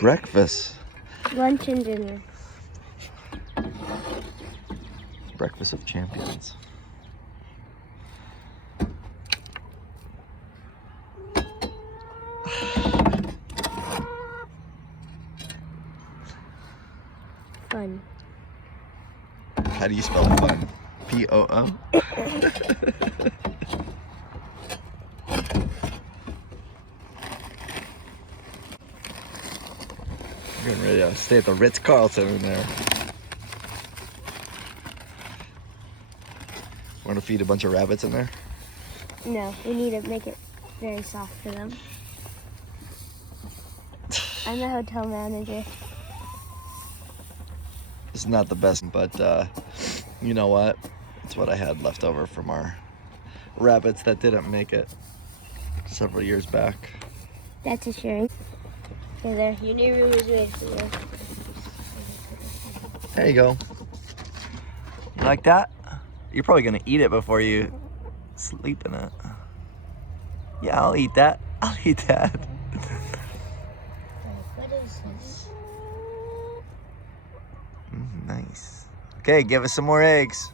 Breakfast. Lunch and dinner. Breakfast of champions. Fun. How do you spell fun? P-O-O? We're getting ready to stay at the Ritz-Carlton in there. We're gonna feed a bunch of rabbits in there? No, we need to make it very soft for them. I'm the hotel manager. It's not the best, but you know what? It's what I had left over from our rabbits that didn't make it several years back. That's assuring. Okay, there. Your new room is ready for you. There you go. You like that? You're probably gonna eat it before you sleep in it. Yeah, I'll eat that. I'll eat that. What is this? Nice. Okay, give us some more eggs.